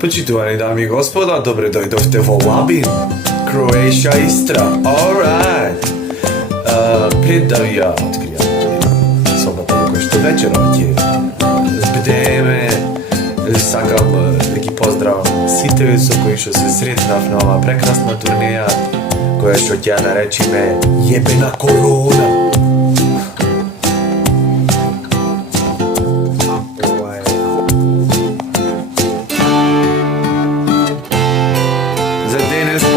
Почитувани дами и господа, добре дојдовте во Labin, Croatia Istra, alright. Пред да ви ја откријам собата во која што вечера ќе бдееме, сакам да ги поздравам сите со кои што се сретнав на оваа прекрасна турнеја, која што ќе ја наречиме Јебена корона.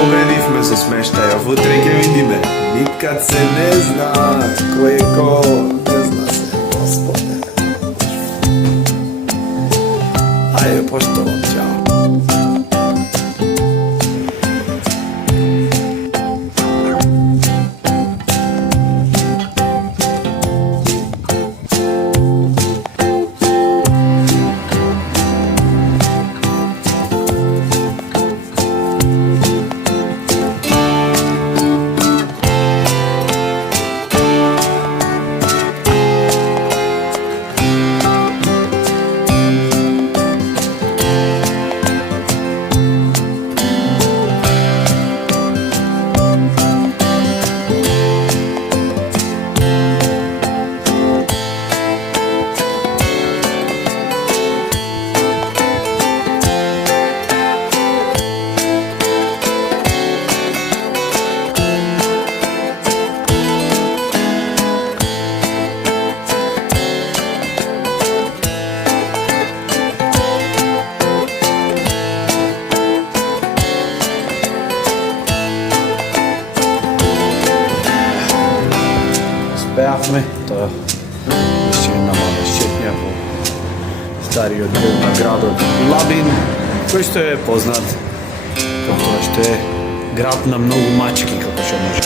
Победивме со смештајот, утре ќе видиме. Никад се не зна кој е ко, не зна се, господе. Ајде, поштовам, чао. Успеавме, тоа беше една мала шетња во стариот дел на градот Labin, кој што е познат како тоа што е град на многу мачки, како што може